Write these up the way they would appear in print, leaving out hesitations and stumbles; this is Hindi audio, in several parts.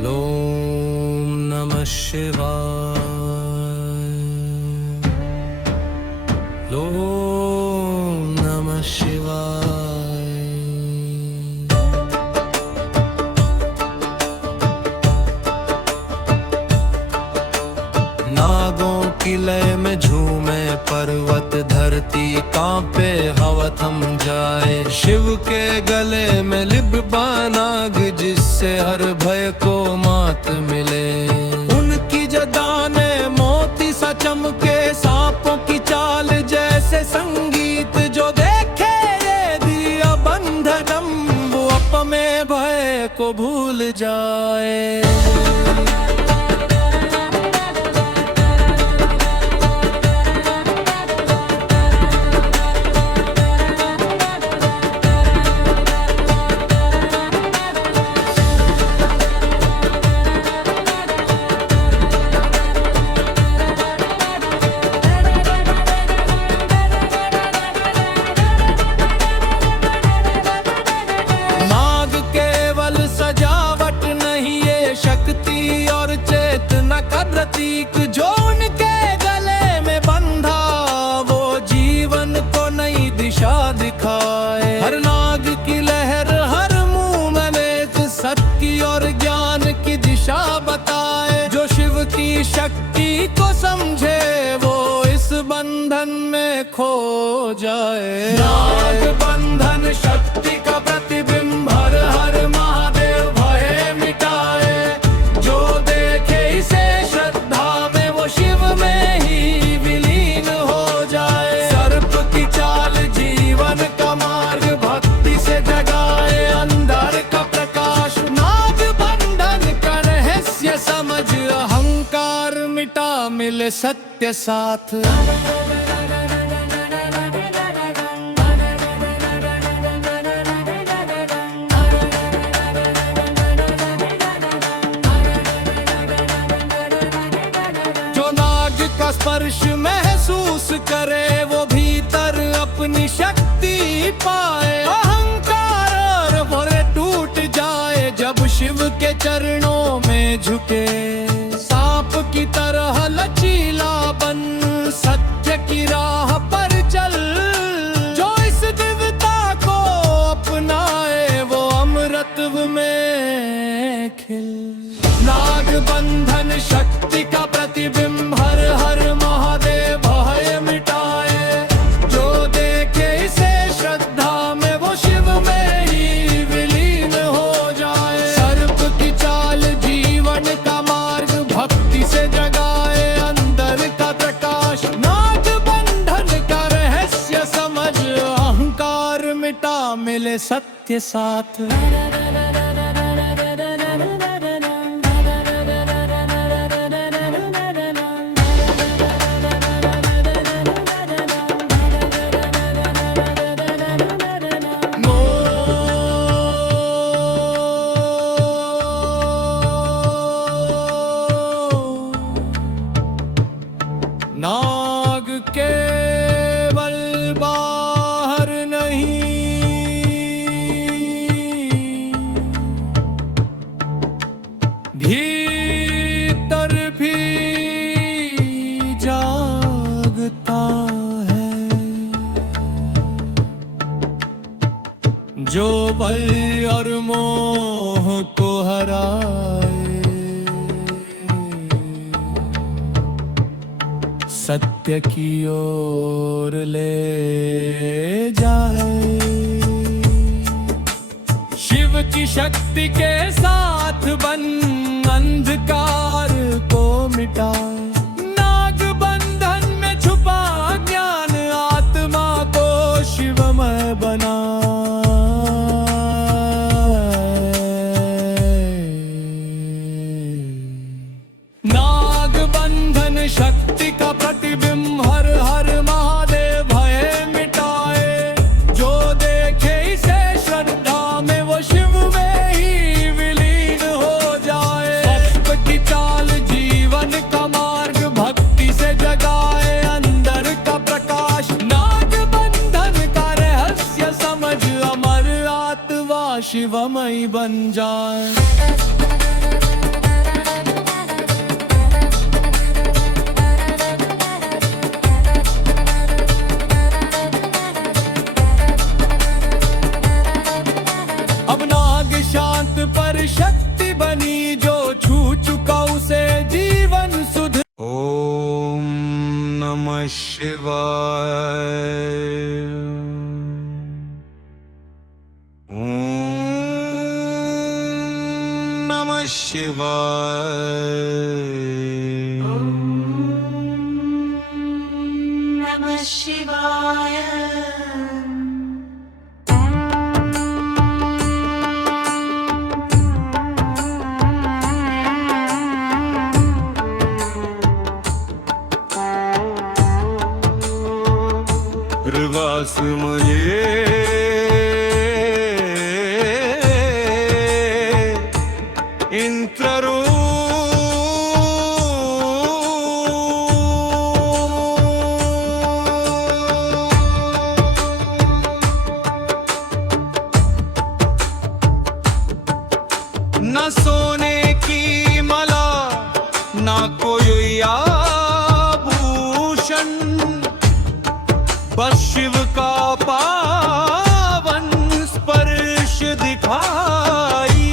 ओम नमः शिवाय। ओम नमः शिवाय। नागों की लय में झूमे पर्वत, धरती कांपे हवा थम जाए। शिव के गले में लिब्बा नाग, जिससे हर भय को मात मिले। उनकी जदाने मोती सा चमके, सांपों की चाल जैसे संगीत। जो देखे ये दिया बंधनम, वो अपने भय को भूल जाए। और चेतना का प्रतीक जो उनके गले में बंधा, वो जीवन को नई दिशा दिखाए। हर नाग की लहर, हर मुंह में वेद, सत्य और ज्ञान की दिशा बताए। जो शिव की शक्ति को समझे, वो इस बंधन में खो जाए। नाग बंधन शक्ति का प्रतिबिंब, हर हर महादेव भय मिटाए। जो देखे इसे श्रद्धा में, वो शिव में ही विलीन हो जाए। सर्प की चाल जीवन का मार्ग, भक्ति से जगाए अंधर का प्रकाश। नाग बंधन का रहस्य समझ, अहंकार मिटा मिले सत्य साथ। स्पर्श महसूस करे, वो भीतर अपनी शक्ति पाए। अहंकार और भोरे टूट जाए, जब शिव के चरणों में झुके। सांप की तरह लचीला बन, सत्य की राह पर चल। जो इस दिव्यता को अपनाए, वो अमृतत्व में खिल। नाग बंधन शक्ति का प्रतिबिंब, हर हर महादेव भय मिटाए। जो देखे इसे श्रद्धा में, वो शिव में ही विलीन हो जाए। सर्प की चाल जीवन का मार्ग, भक्ति से जगाए अंदर का प्रकाश। नाग बंधन का रहस्य समझ, अहंकार मिटा मिले सत्य साथ। नाग केवल बाहर नहीं, भीतर भी जागता है। जो भय और मोह को हराए, सत्य की ओर ले जाए। शिव की शक्ति के साथ बन, अंधकार को मिटाए। नाग बंधन में छुपा ज्ञान, आत्मा को शिवमय बनाए। नाग बंधन शक्ति का प्रतिबिंब, हर हर महादेव भय मिटाए। जो देखे इसे श्रद्धा में, वो शिव में ही विलीन हो जाए। सर्प की चाल जीवन का मार्ग, भक्ति से जगाए अंदर का प्रकाश। नाग बंधन का रहस्य समझ, अमर आत्मा शिवमय बन जाए। शिवाय। नमः शिवाय। वासमये इंद्रो न सोने की मला न कोई आभूषण, बस शिव का पावन स्पर्श दिखाई।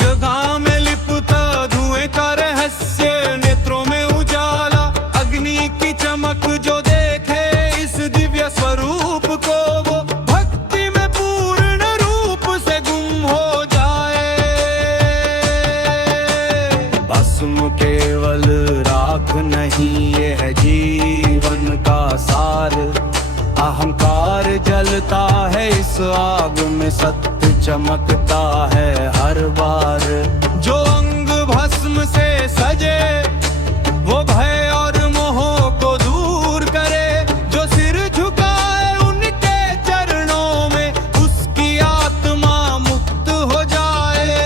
जगह में लिपटा धुएं का रहस्य, नेत्रों में उजाला अग्नि की चमक, जो देखे इस दिव्य स्वरूप को वो भक्ति में पूर्ण रूप से गुम हो जाए। भस्म केवल राख नहीं, ये है जीवन का सार। अहंकार जलता है इस आग में, सत्य चमकता है हर बार। जो अंग भस्म से सजे वो भय और मोह को दूर करे, जो सिर झुकाए उनके चरणों में उसकी आत्मा मुक्त हो जाए।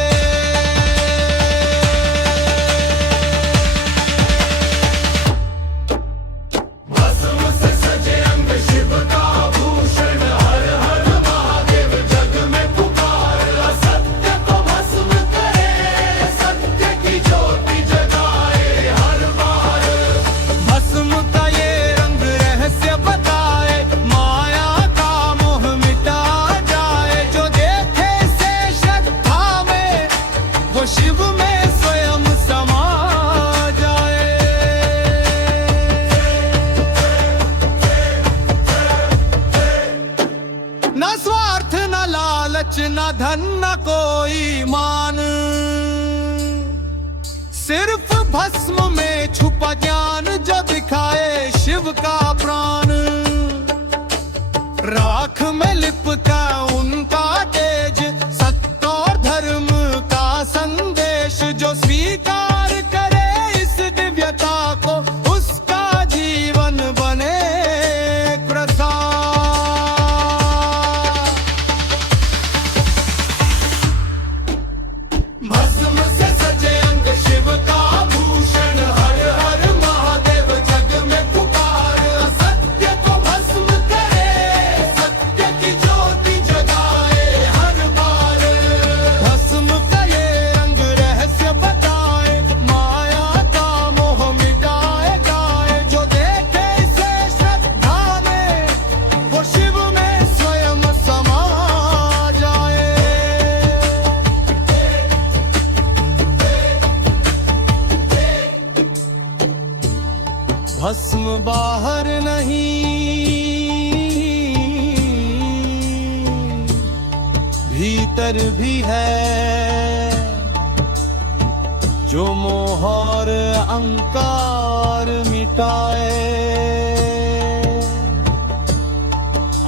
शिव में स्वयं समा जाए। न स्वार्थ न लालच न धन न कोई मान, सिर्फ भस्म में छुपा ज्ञान जो दिखाए शिव का प्राण। राख में लिपटा उनका तेज, सत्य और धर्म का संदेश, जो स्वीकार करे इस दिव्यता को उसका जीवन बने प्रसाद। भस्म से सजे अंग शिव का भूषण, हर हर महादेव जग में पुकार। सत्य को भस्म करे, सत्य की ज्योति जगाए हर बार। भस्म का ये रंग रहस्य बताए, माया का मोह मिटाए गाए। जो देखे इसे श्रद्धा में वो शिव में स्वयं समा जाए। भस्म बाहर नहीं, भीतर भी है। जो मोह और अहंकार मिटाए,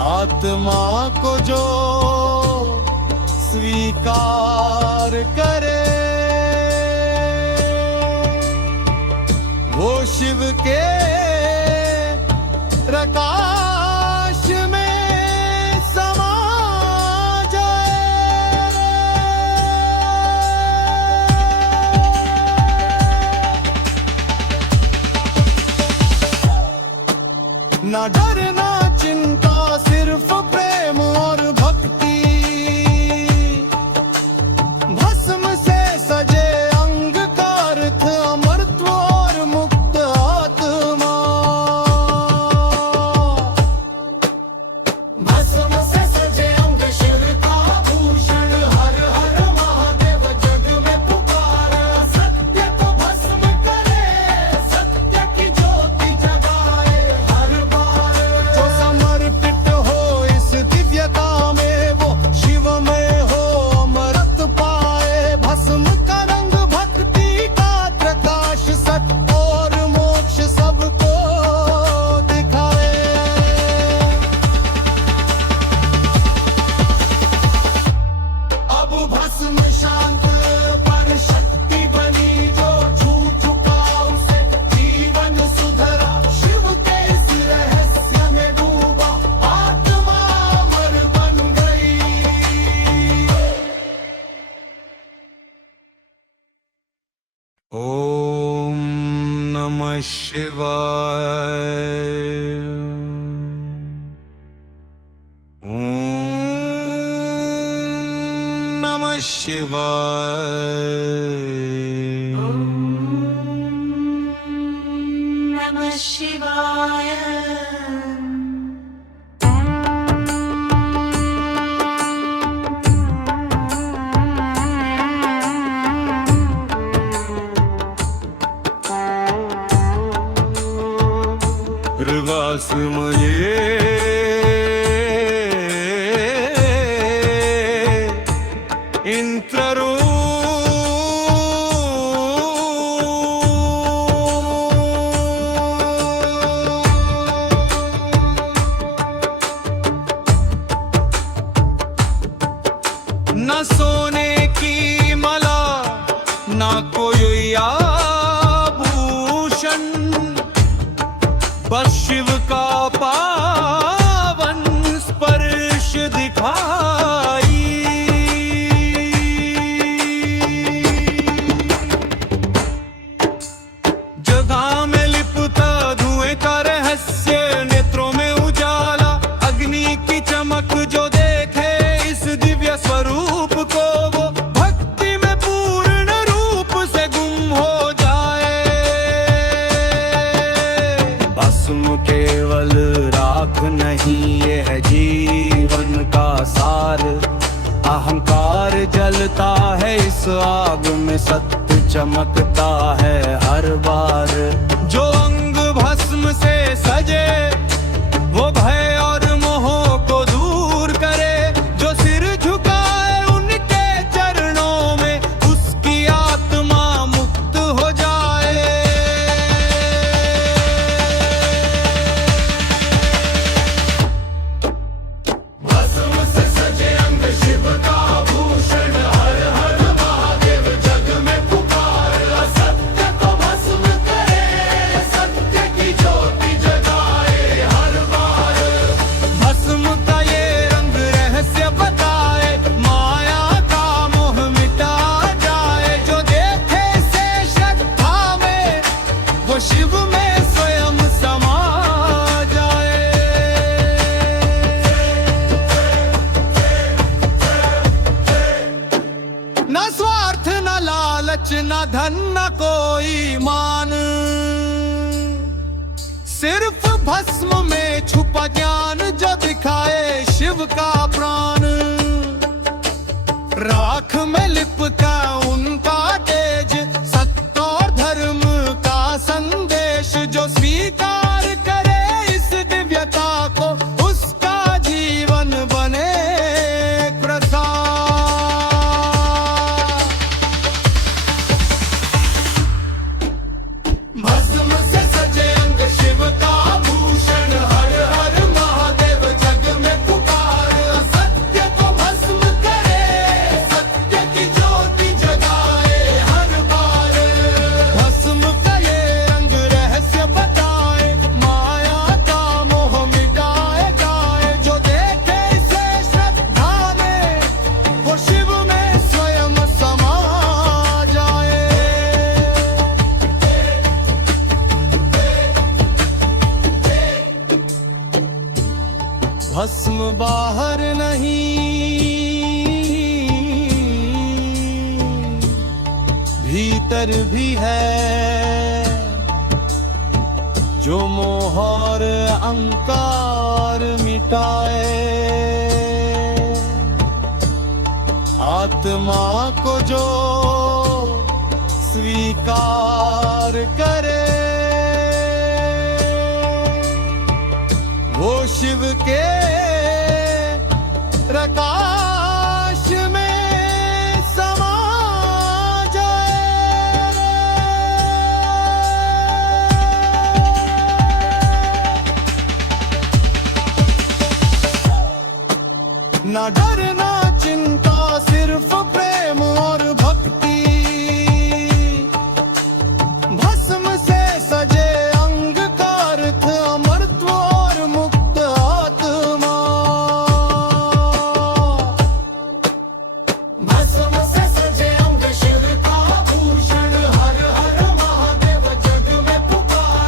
आत्मा को जो स्वीकार करे वो शिव के प्रकाश में समा जाए। ना डर ना चिंता, सिर्फ प्रेम और भक्ति। भस्म से सजे अंग का अर्थ अमरत्व और मुक्त आत्मा। शिवाय। ओम नमः शिवाय। नमः शिवाय। वासमये इंद्रो न सोने की मला न कोई आभूषण, बस शिव का पावन स्पर्श दिखाई। जगह में लिपटा धुएं का रहस्य, नेत्रों में उजाला अग्नि की चमक, जो देखे इस दिव्य स्वरूप को वो भक्ति में पूर्ण रूप से गुम हो जाए। भस्म केवल राख नहीं, ये है जीवन का सार। अहंकार जलता है इस आग में, सत्य चमकता है हर बार। जो अंग भस्म से सजे वो भय और मोह को दूर करे, जो सिर झुकाए उनके चरणों में उसकी आत्मा मुक्त हो जाए। शिव में स्वयं समा जाए। न स्वार्थ न लालच न धन न कोई मान, सिर्फ भस्म में छुपा ज्ञान जो दिखाए शिव का प्राण। राख में लिपटा उनका तेज, सत्य और धर्म का संदेश, जो स्वीकार करे इस दिव्यता को उसका जीवन बने प्रसाद। भस्म से सजे अंग शिव का भूषण, हर हर महादेव जग में पुकार। सत्य को भस्म करे, सत्य की ज्योति जगाए हर बार। भस्म का ये रंग रहस्य बताए, माया का मोह मिटाए जाए। जो देखे इसे श्रद्धा में वो शिव में स्वयं समा जाए। भस्म बाहर नहीं, भीतर भी है, जो मोह और अहंकार मिटाए। आत्मा को जो स्वीकार करे वो शिव के प्रकाश में समा जाए। ना डर ना चिंता, सिर्फ प्रेम और भक्ति। भस्म से सजे अंग का अर्थ अमरत्व और मुक्त आत्मा। भस्म से सजे अंग शिव का भूषण, हर हर महादेव जग में पुकार।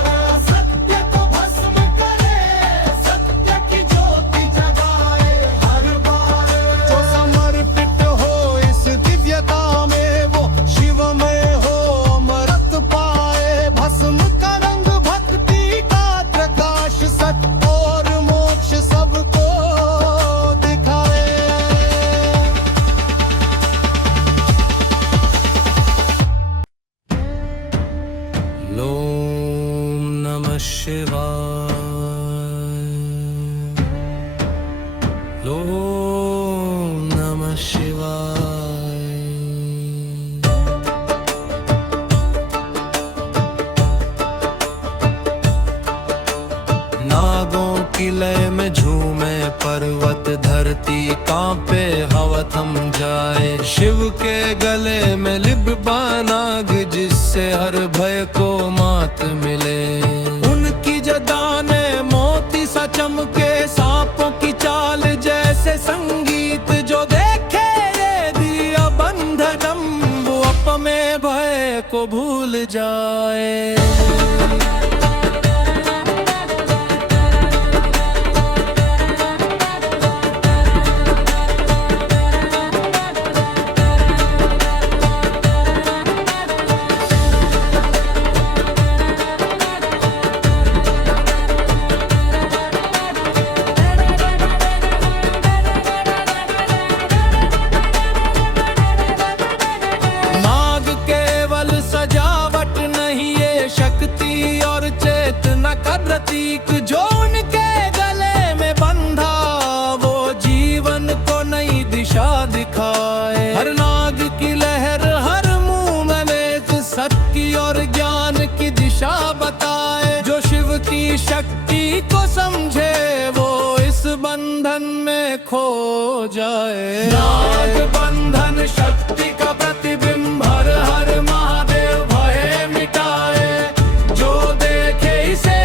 ओम नमः शिवाय। नागों की लय में झूमे पर्वत, धरती कांपे हवा थम जाए। शिव के गले में लिब्बा नाग, जिससे हर भय को मात मिले। उनकी जदाने मोती सा चमके, सांपों की चाल जैसे संगीत। जो देखे ये दिया बंधनम, वो अपने भय को भूल जाए। प्रतीक जो उनके गले में बंधा, वो जीवन को नई दिशा दिखाए। हर नाग की लहर, हर मुंह में लेत, सत्य और ज्ञान की दिशा बताए। जो शिव की शक्ति को समझे, वो इस बंधन में खो जाए। नाग बंधन शक्ति का प्रतिबिंब, हर हर महादेव भय मिटाए। जो देखे इसे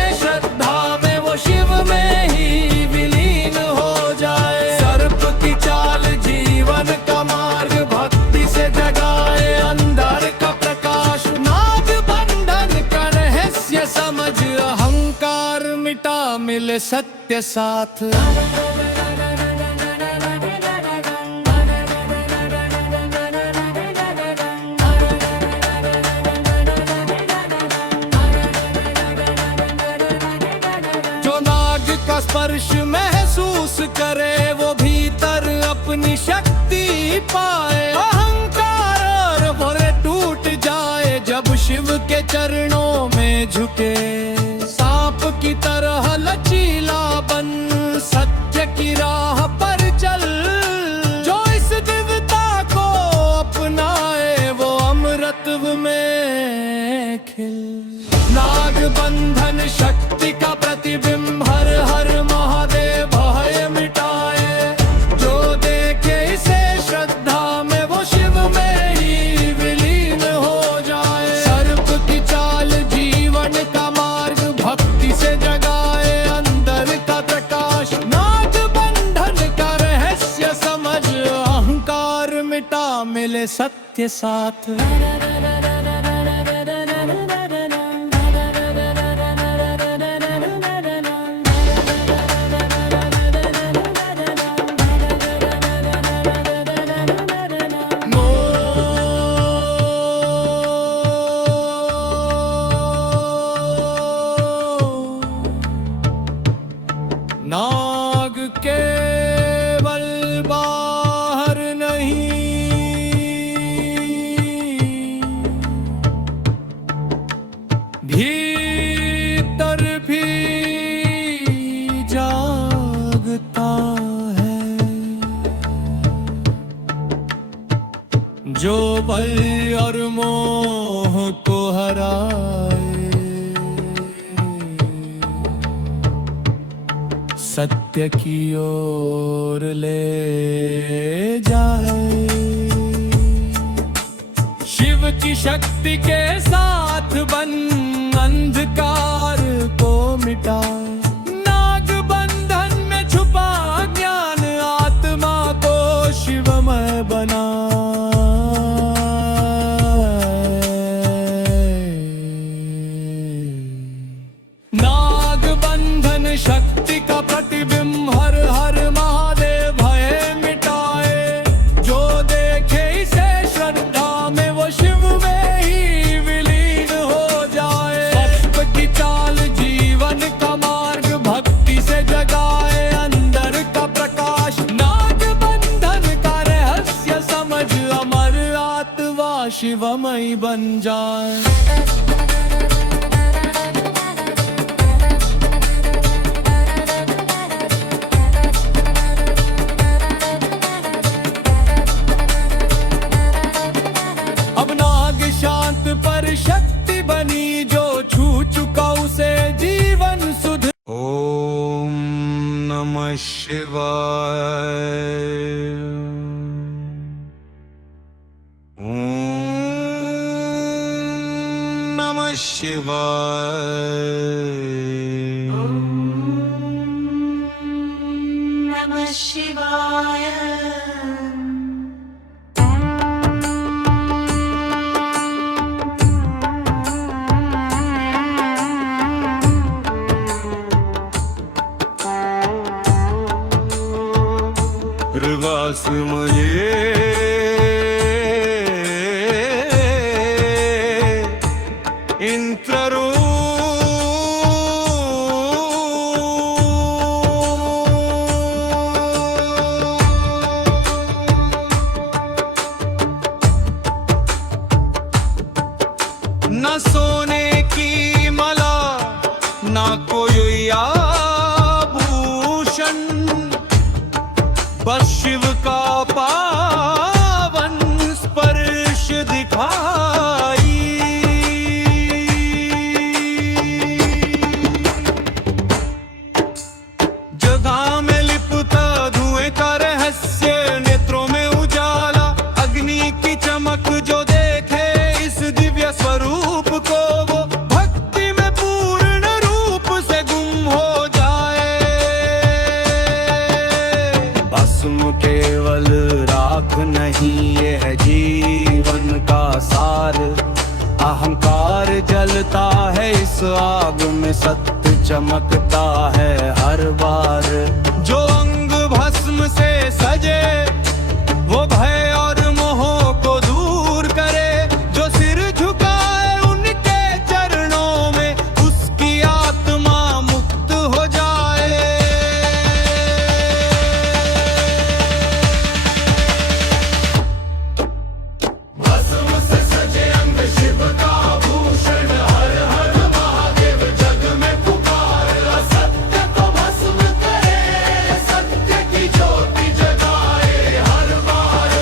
शिव में ही विलीन हो जाए। सर्प की चाल जीवन का मार्ग, भक्ति से जगाए अंधर का प्रकाश। नाग बंधन का रहस्य समझ, अहंकार मिटा मिले सत्य साथ। स्पर्श महसूस करे, वो भीतर अपनी शक्ति पाए। अहंकार और भोरे टूट जाए, जब शिव के चरणों में झुके। सांप की तरह लचीला बन, सत्य की राह पर चल। जो इस दिव्यता को अपनाए, वो अमृतत्व में खिल। नाग बंधन शक्ति का प्रतिबिंब, हर हर महादेव भय मिटाए। जो देखे इसे श्रद्धा में, वो शिव में ही विलीन हो जाए। सर्प की चाल जीवन का मार्ग, भक्ति से जगाए अंदर का प्रकाश। नाग बंधन का रहस्य समझ, अहंकार मिटा मिले सत्य साथ। नाग केवल बाहर नहीं, भीतर भी जागता है। जो भय और मोह को हराए, सत्य की ओर ले जाए। शिव की शक्ति के साथ बन, अंधकार को मिटाए। नाग बंधन में छुपा ज्ञान, आत्मा को शिवमय बना। नाग बंधन शक्ति का प्रतिबिंब, हर हर महादेव भय मिटाए। जो देखे इसे श्रद्धा में, वो शिव में ही विलीन हो जाए। सर्प की चाल जीवन का मार्ग, भक्ति से जगाए अंदर का प्रकाश। नाग बंधन का रहस्य समझ, अमर आत्मा शिवमय बन जाए। शिवाय। ओम नमः शिवाय। नमः शिवाय। प्रवासमये इंद्रो न सोने की मला न कोई आभूषण, बस शिव का पावन स्पर्श दिखाई। जगह में लिपटा धुएं का रहस्य, नेत्रों में उजाला अग्नि की चमक, जो देखे इस दिव्य स्वरूप को वो भक्ति में पूर्ण रूप से गुम हो जाए। भस्म केवल राख नहीं, ये है जीवन का सार। अहंकार जलता है इस आग में, सत्य चमकता है हर बार। जो अंग भस्म से सजे वो भय और मोह को दूर करे, जो सिर झुकाए उनके चरणों में उसकी आत्मा मुक्त हो जाए। भस्म से सजे अंग शिव का भूषण, हर हर महादेव जग में पुकार। असत्य को भस्म करे, सत्य की ज्योति जगाए हर बार।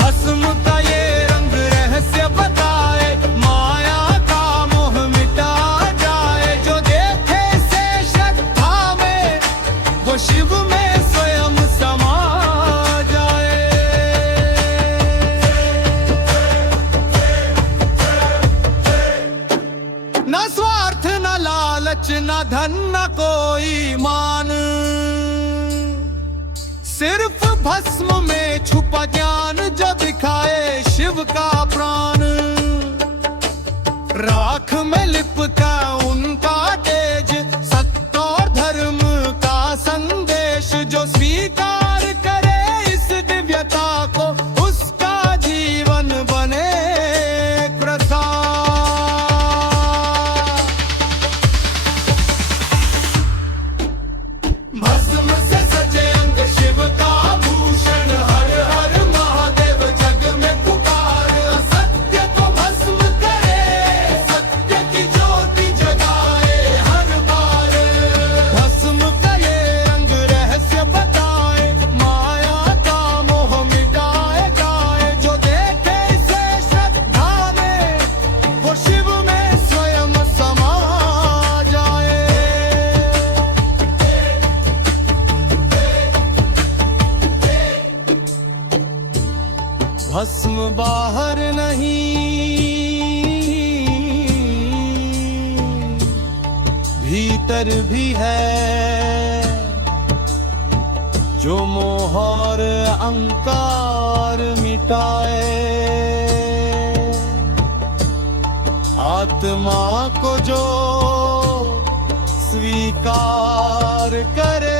भस्म का ये रंग रहस्य बताए, माया का मोह मिटा जाए। जो देखे से श्रद्धा में वो शिव में स्वयं समा जाए। न स्वार्थ न लालच न धन न कोई मान, सिर्फ भस्म में छुपा ज्ञान जो दिखाए शिव का प्राण। राख में लिपटा उनका तेज, सत्य और धर्म का संदेश। जो स्वीकार करे इस दिव्यता को, उसका जीवन बने प्रसाद। भस्म से सजे अंग शिव का भूषण, हर हर महादेव जग में पुकार। असत्य को भस्म करे, सत्य की ज्योति जगाए हर बार। भस्म का ये रंग रहस्य बताए, माया का मोह मिटाए जाए। जो देखे इसे श्रद्धा में वो शिव में स्वयं समा जाए। भस्म बाहर नहीं, भीतर भी है। जो मोह और अहंकार मिटाए, आत्मा को जो स्वीकार करे,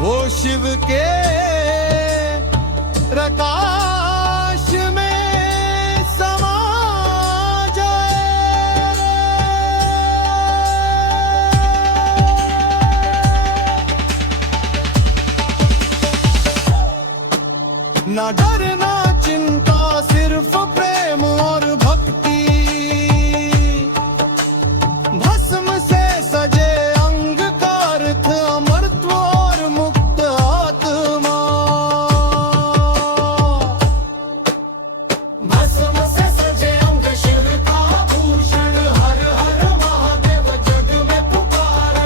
वो शिव के प्रकाश में समा जाए। ना डर ना चिंता, सिर्फ प्रेम और भक्ति। भस्म से सजे अंग का अर्थ, अमरत्व और मुक्त आत्मा। भस्म से सजे अंग शिव का भूषण, हर हर महादेव जग में पुकार।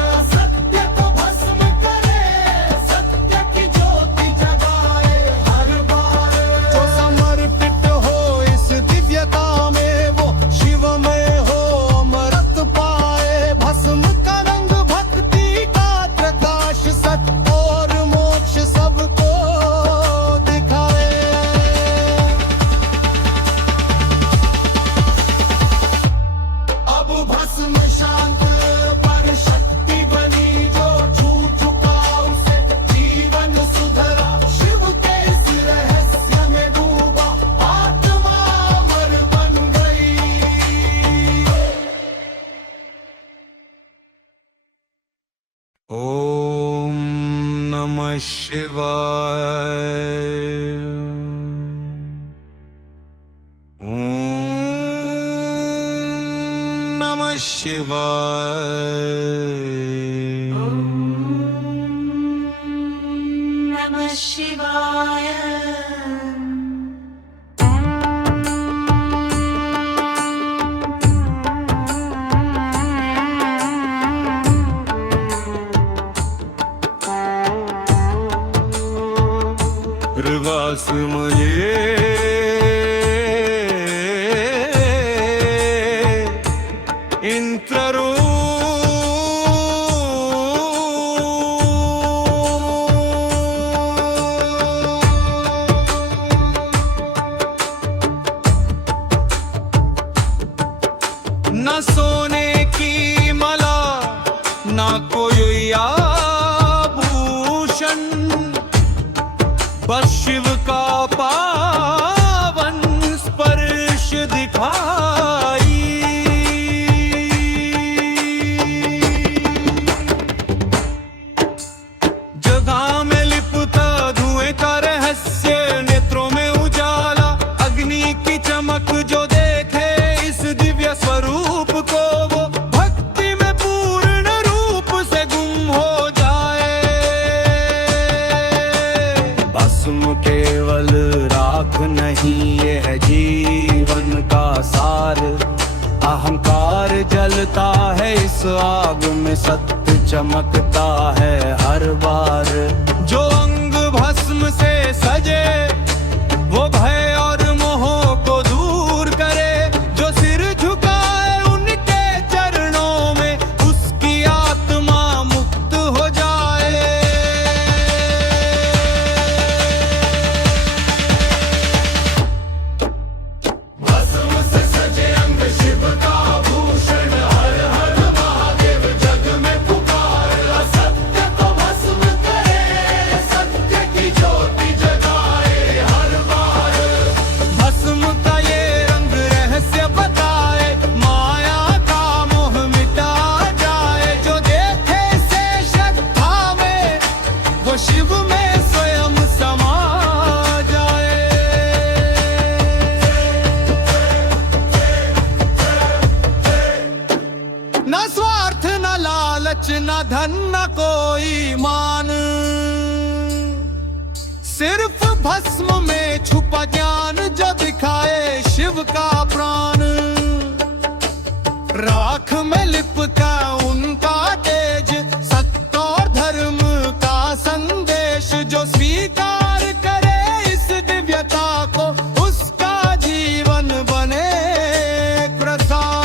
ओम नमः शिवाय। ओम नमः शिवाय। नमः शिवाय। प्रवासमये इंद्रो न सोने की मला न कोई आभूषण, बस शिव का पावन स्पर्श दिखाई। जगह में लिपटा धुएं का रहस्य, नेत्रों में उजाला अग्नि की चमक, जो देखे इस दिव्य स्वरूप को वो भक्ति में पूर्ण रूप से गुम हो जाए। भस्म केवल राख नहीं, ये है जीवन का सार। अहंकार जलता है इस आग में, सत्य चमकता है हर बार। जो अंग भस्म से सजे वो भय और मोह को दूर करे, जो सिर झुकाए उनके चरणों में उसकी आत्मा मुक्त हो जाए। भस्म से सजे अंग शिव का भूषण, हर हर महादेव जग में पुकार। असत्य को भस्म करे, सत्य की ज्योति जगाए हर बार। भस्म का ये रंग रहस्य बताए, माया का मोह मिटा जाए। जो देखे से श्रद्धा में वो शिव में स्वयं समा जाए। न स्वार्थ न लालच न धन न कोई मान, सिर्फ भस्म में छुपा ज्ञान जो दिखाए शिव का प्राण। राख में लिपटा उनका तेज, सत्य और धर्म का संदेश। जो स्वीकार करे इस दिव्यता को, उसका जीवन बने प्रसाद।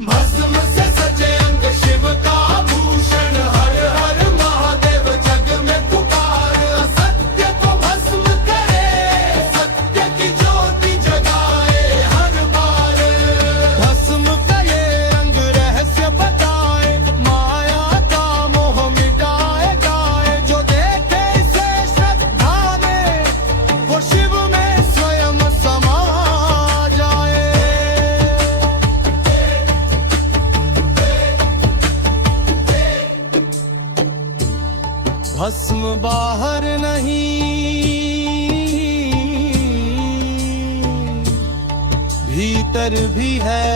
भस्म से सजे अंग शिव का भूषण, हर हर महादेव जग में पुकार। असत्य को भस्म करे, सत्य की ज्योति जगाए हर बार। भस्म का ये रंग रहस्य बताए, माया का मोह मिटाए जाए। जो देखे इसे श्रद्धा में वो शिव में स्वयं समा जाए। भस्म बाहर नहीं, भीतर भी है।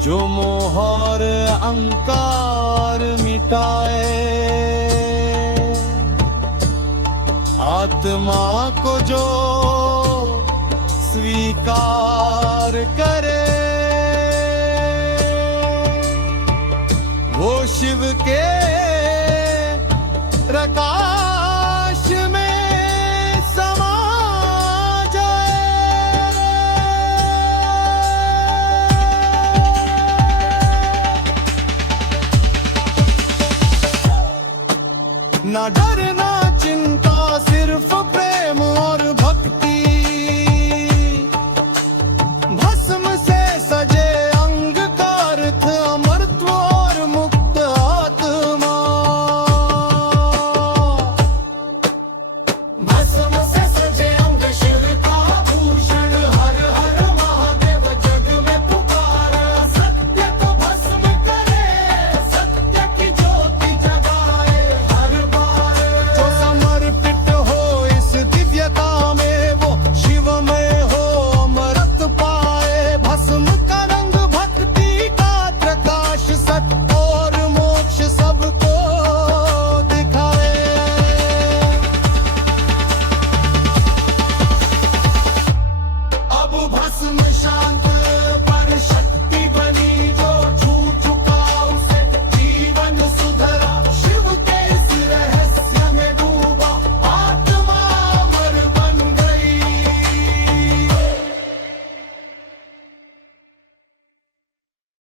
जो मोह और अहंकार मिटाए, आत्मा को जो स्वीकार करे, वो शिव के प्रकाश